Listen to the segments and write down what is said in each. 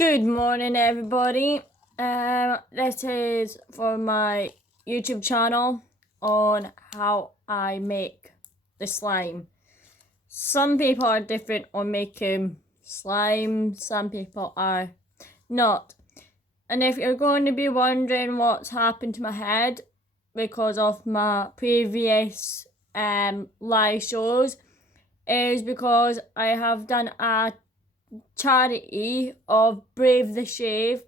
Good morning, everybody. This is for my YouTube channel on how I make the slime. Some people are different on making slime, some people are not. And if you're going to be wondering what's happened to my head because of my previous live shows, is because I have done a charity of Brave the Shave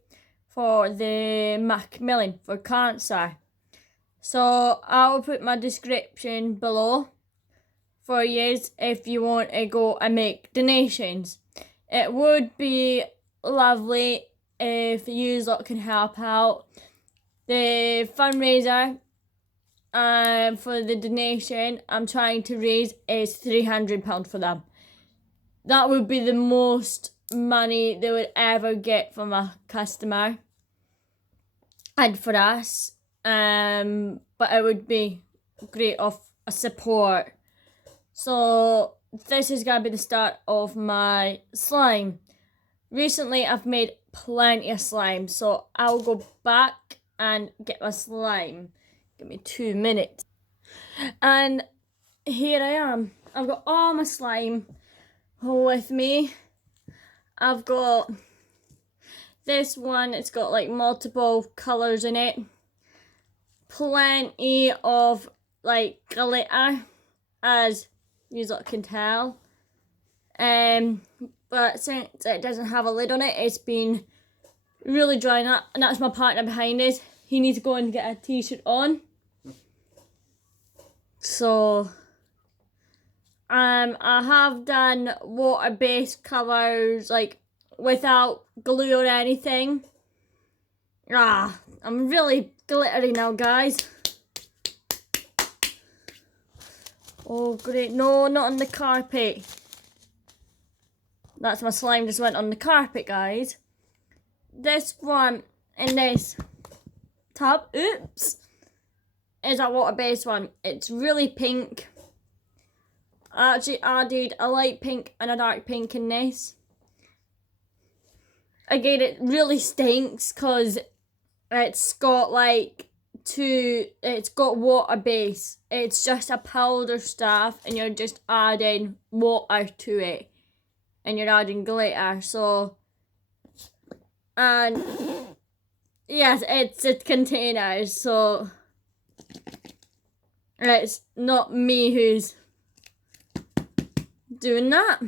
for the Macmillan for cancer. So I'll put my description below for you if you want to go and make donations. It would be lovely if you lot can help out. The fundraiser for the donation I'm trying to raise is £300 for them. That would be the most money they would ever get from a customer and for us. But it would be great of a support. So this is going to be the start of my slime. Recently I've made plenty of slime, so I'll go back and get my slime. Give me 2 minutes. And here I am. I've got all my slime with me. I've got this one, it's got like multiple colours in it. Plenty of like glitter, as you can tell. But since it doesn't have a lid on it, it's been really drying up. And that's my partner behind us. He needs to go and get a t-shirt on. So I have done water-based colours, like without glue or anything. I'm really glittery now, guys. Oh, great. No, not on the carpet. That's my slime just went on the carpet, guys. This one in this tub, oops, is a water-based one. It's really pink. I actually added a light pink and a dark pink in this. Again, it really stinks because it's got it's got water base. It's just a powder stuff and you're just adding water to it. And you're adding glitter, so. And yes, it's a container, so. It's not me who's doing that.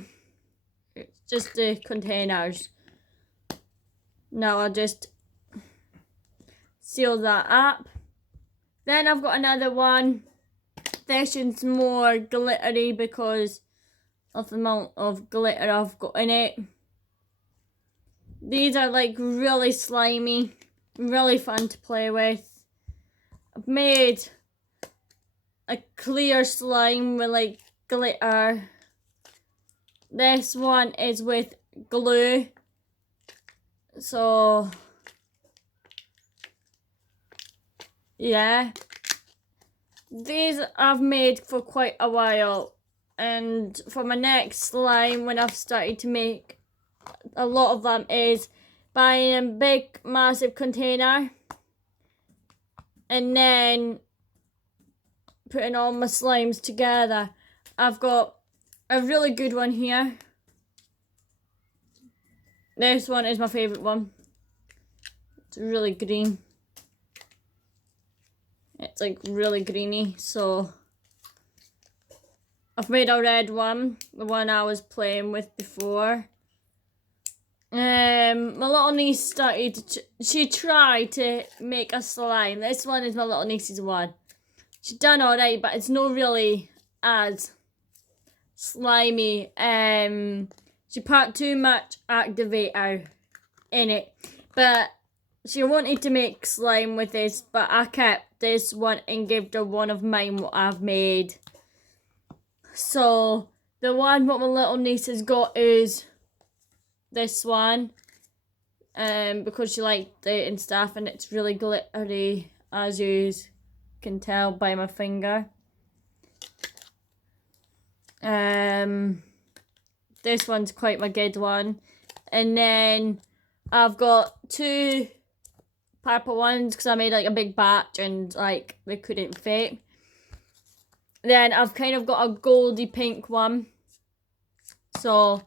It's just the containers. Now I'll just seal that up. Then I've got another one. This one's more glittery because of the amount of glitter I've got in it. These are like really slimy, really fun to play with. I've made a clear slime with like glitter. This one is with glue. So yeah, these I've made for quite a while, and for my next slime, when I've started to make a lot of them, is buying a big massive container and then putting all my slimes together. I've got a really good one here. This one is my favourite one. It's really green. It's like really greeny, so I've made a red one, the one I was playing with before. My little niece started, she tried to make a slime. This one is my little niece's one. She's done alright, but it's not really as slimy. She put too much activator in it, but she wanted to make slime with this, but I kept this one and gave her one of mine what I've made. So the one what my little niece has got is this one, because she liked it and stuff, and it's really glittery, as you can tell by my finger. This one's quite my good one. And then I've got 2 purple ones because I made like a big batch and like they couldn't fit. Then I've kind of got a goldy pink one. So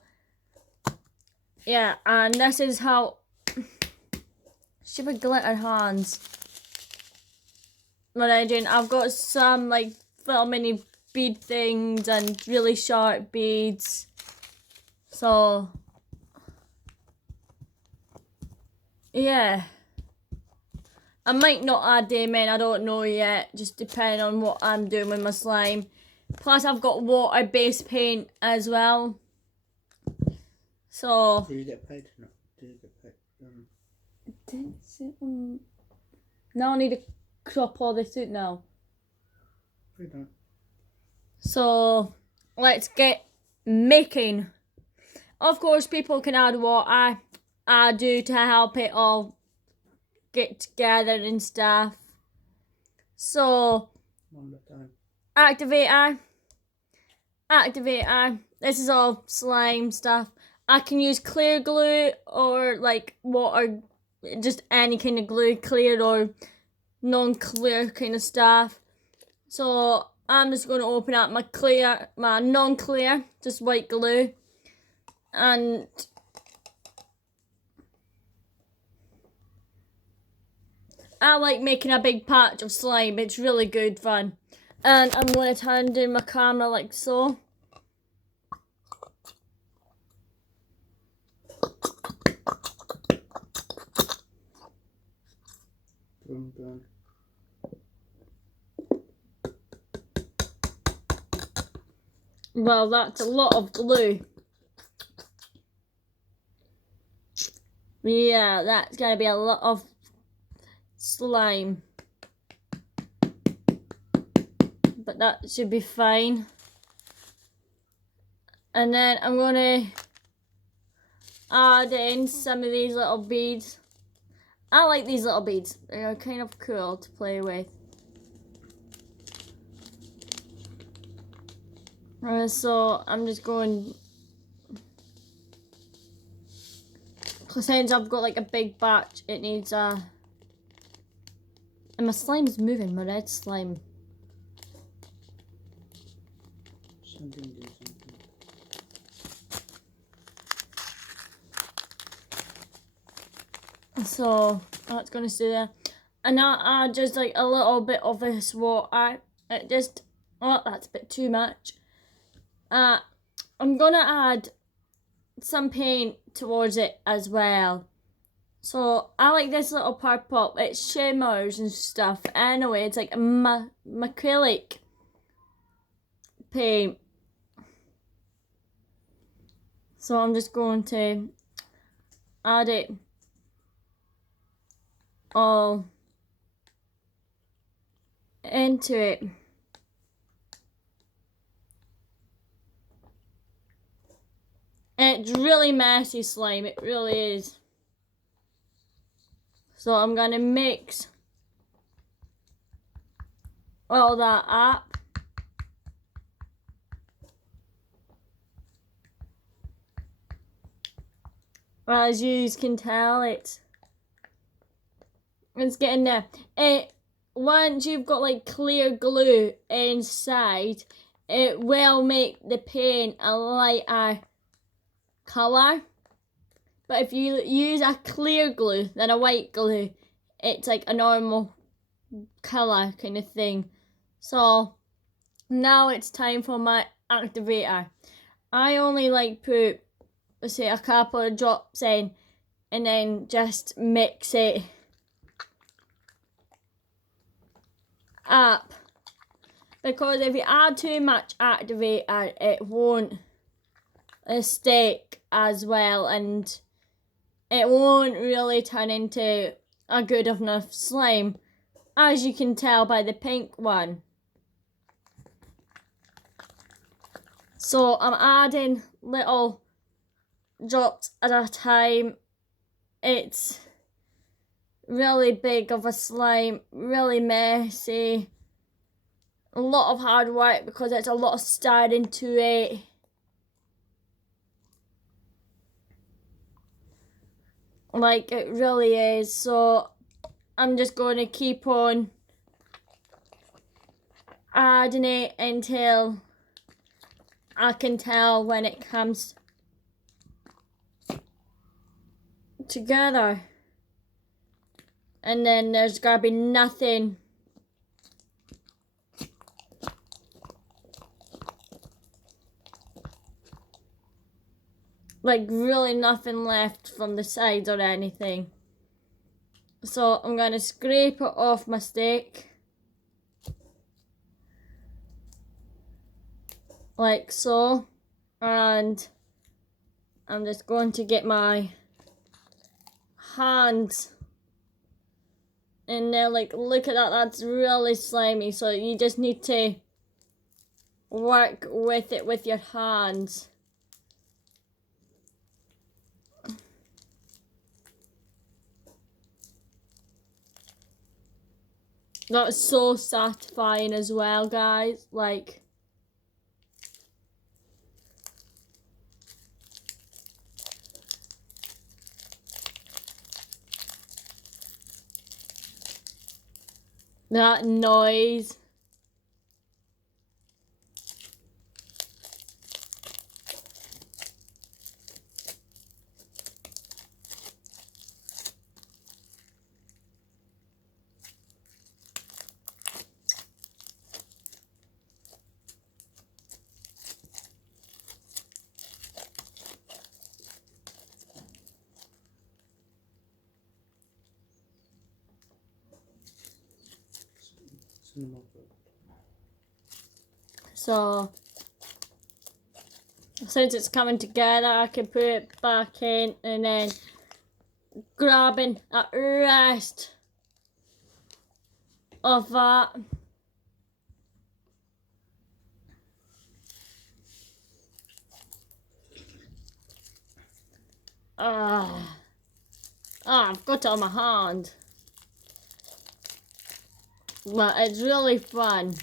yeah, and this is how stupid glitter hands. What I'm doing, I've got some like little mini bead things and really sharp beads. So yeah. I might not add them in, I don't know yet, just depending on what I'm doing with my slime. Plus I've got water-based paint as well. So... Do you get paid or not? Do you get paid? Now I need to crop all this out now. We don't. So, let's get making. Of course, people can add what I do to help it all get together and stuff. So, One at a time. Activator. This is all slime stuff. I can use clear glue or like water, just any kind of glue, clear or non-clear kind of stuff. So I'm just going to open up my non-clear, just white glue, and I like making a big patch of slime. It's really good fun. And I'm going to turn down my camera like so. Boom, boom. Well, that's a lot of glue. Yeah, that's going to be a lot of slime. But that should be fine. And then I'm going to add in some of these little beads. I like these little beads. They're kind of cool to play with. So I'm just going, since I've got like a big batch, it needs and my slime's moving, my red slime. Something do something. So that's gonna stay there. And now I add just like a little bit of this water. It just, oh, that's a bit too much. I'm gonna add some paint towards it as well. So I like this little purple. It shimmers and stuff. Anyway, it's like acrylic paint. So I'm just going to add it all into it. It's really messy slime, it really is. So I'm going to mix all that up. As you can tell, it's getting there. Once you've got like clear glue inside, it will make the paint a lighter colour. But if you use a clear glue than a white glue, it's like a normal colour kind of thing. So now it's time for my activator. I only like put, let's say, a couple of drops in and then just mix it up. Because if you add too much activator, it won't stick as well and it won't really turn into a good enough slime, as you can tell by the pink one. So I'm adding little drops at a time. It's really big of a slime, really messy. A lot of hard work because it's a lot of stirring to it. Like, it really is. So I'm just going to keep on adding it until I can tell when it comes together. And then there's gotta be nothing like really nothing left from the sides or anything. So I'm gonna scrape it off my steak like so, and I'm just going to get my hands in there. Like, look at that, that's really slimy. So you just need to work with it with your hands. That's so satisfying as well, guys. Like, that noise. So since it's coming together, I can put it back in and then grabbing that rest of that. I've got it on my hand. But it's really fun.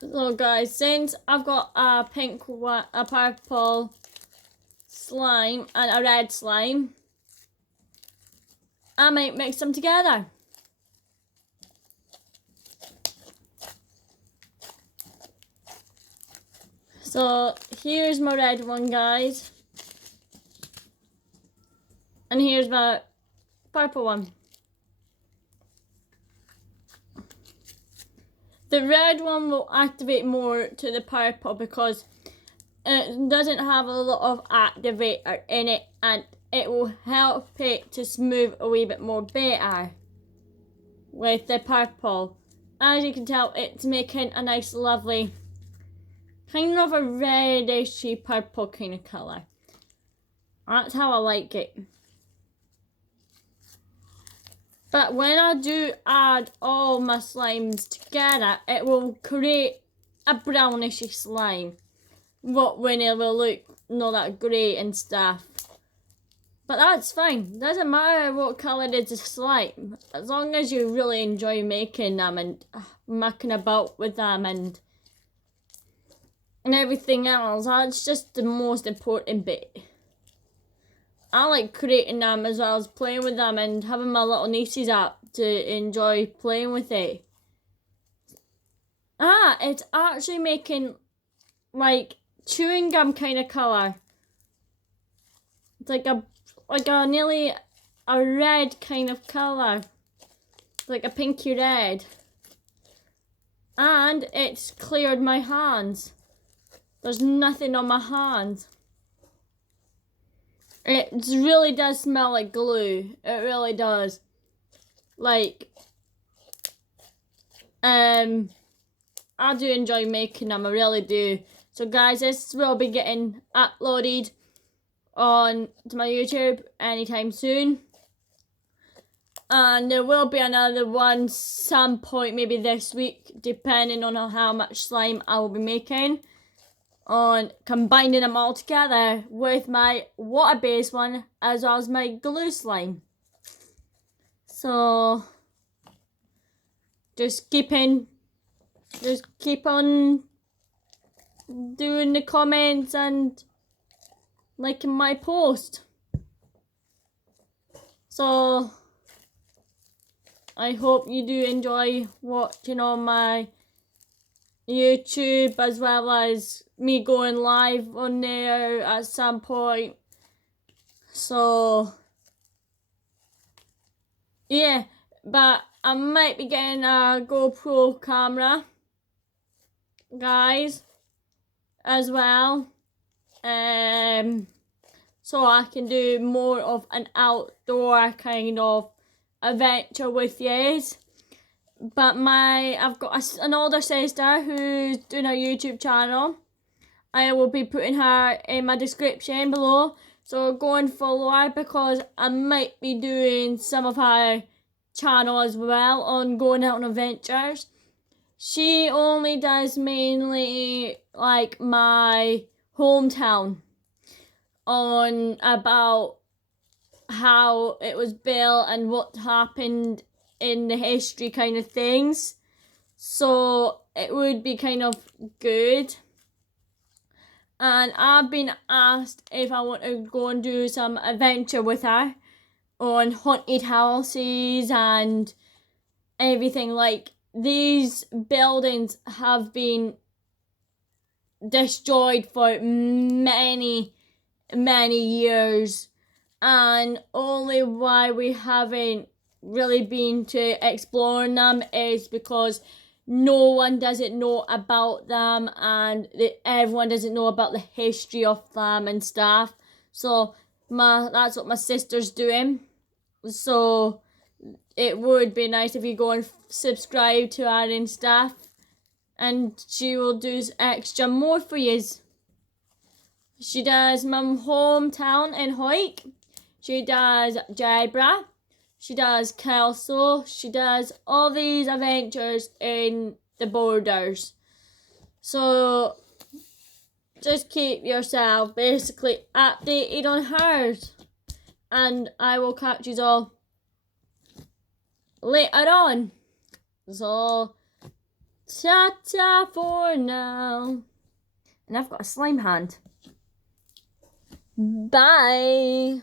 So guys, since I've got a pink one, a purple slime and a red slime, I might mix them together. So here's my red one, guys. And here's my purple one. The red one will activate more to the purple because it doesn't have a lot of activator in it, and it will help it to smooth a wee bit more better with the purple. As you can tell, it's making a nice lovely kind of a redishy purple kind of colour. That's how I like it. But when I do add all my slimes together, it will create a brownishy slime. What when it will look not that great and stuff. But that's fine. Doesn't matter what colour is the slime. As long as you really enjoy making them and mucking about with them and everything else. That's just the most important bit. I like creating them as well as playing with them and having my little nieces up to enjoy playing with it. It's actually making like chewing gum kind of colour. It's like a nearly a red kind of colour. Like a pinky red. And it's cleared my hands. There's nothing on my hands. It really does smell like glue. It really does. Like, I do enjoy making them. I really do. So guys, this will be getting uploaded on to my YouTube anytime soon. And there will be another one some point, maybe this week, depending on how much slime I will be making. On combining them all together with my water-based one as well as my glue slime. So just keep on doing the comments and liking my post. So I hope you do enjoy watching on my YouTube, as well as me going live on there at some point. So yeah, but I might be getting a GoPro camera, guys, as well. So I can do more of an outdoor kind of adventure with yous. But I've got an older sister who's doing a YouTube channel. I will be putting her in my description below, so go and follow her, because I might be doing some of her channel as well on going out on adventures. She only does mainly like my hometown, on about how it was built and what happened in the history kind of things. So it would be kind of good. And I've been asked if I want to go and do some adventure with her on haunted houses and everything. Like, these buildings have been destroyed for many years, and only why we haven't really been to exploring them is because no one doesn't know about them, and everyone doesn't know about the history of them and stuff. So that's what my sister's doing. So it would be nice if you go and subscribe to her and stuff, and she will do extra more for yous. She does my hometown in Hawick. She does Jedburgh. She does Kelso. She does all these adventures in the borders. So just keep yourself basically updated on hers. And I will catch you all later on. So ta-ta for now. And I've got a slime hand. Bye.